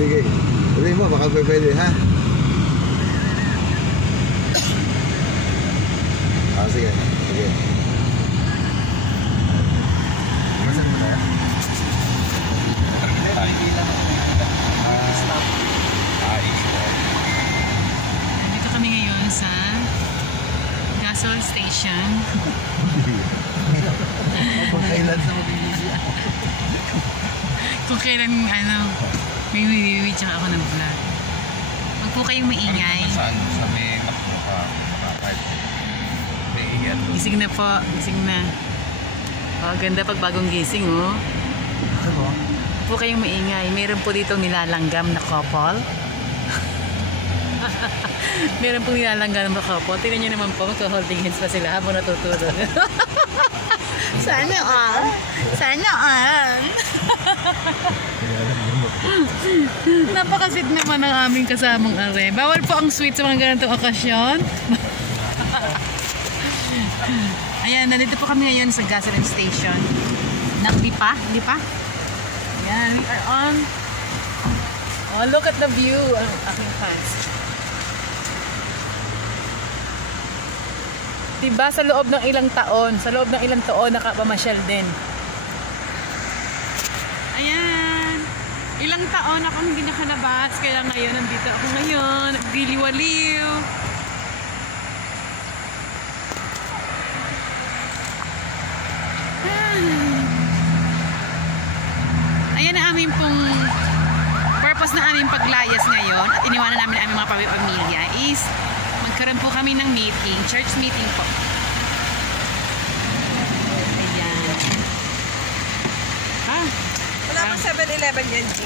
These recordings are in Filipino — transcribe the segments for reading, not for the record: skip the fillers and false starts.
Sige. Sabihin mo, baka pwede, ha? Sige. Sige. Masan mo na? Dito kami ngayon sa gasol station. Kung kailan sa magbibigay. Kung kailan may wiwiwi tsaka ako ng vlog. Huwag po kayong maingay. Saan? Sa may Gising na po. Gising na. Oh, ganda pag bagong gising, oh. Huwag po kayong maingay. Meron po dito nilalanggam na couple. Meron po nilalanggam na couple. Tingnan nyo naman po, magka-holding hands pa sila habang natutulog. Sana all. Sana all. Napakasit naman ang aming kasamang are. Bawal po ang sweet sa mga ganitong okasyon. Ayan, nandito po kami ngayon sa gasoline station ng Lipa. Ayan, we are on. Oh, look at the view. Ang aking fans. Diba sa loob ng ilang taon nakapamasyal din. Ayan. Ilang taon akong hindi nakalabas, kaya ngayon nandito ako ngayon, nagliliwaliw. Ayan ang aming pong purpose na aming paglayas ngayon at iniwanan namin ang aming mga pamilya is magkaroon po kami ng meeting, church meeting po. Ayan. Wala pang 7-Eleven yan, G.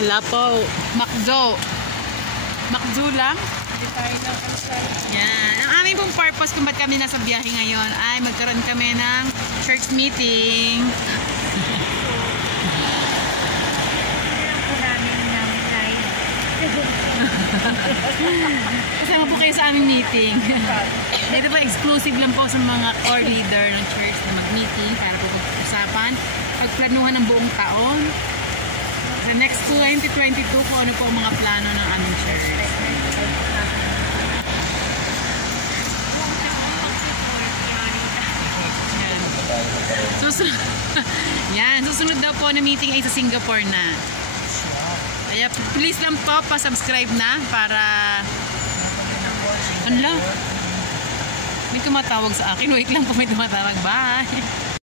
Wala po. Macdo lang. Yan. Ang aming pong purpose kung ba't kami nasa biyahe ngayon ay magkaroon kami ng church meeting. Kasama po kayo sa aming meeting. Dito po exclusive lang po sa mga core leader ng church na mag-meeting para po pag-usapan, pagplanuhan ng buong taon. Sa next 2022 kung ano po ang mga plano ng aming church. Susunod daw po na meeting ay sa Singapore na. Kaya please lang po pa-subscribe na para may tumatawag sa akin. Wait lang po, may tumatawag. Bye!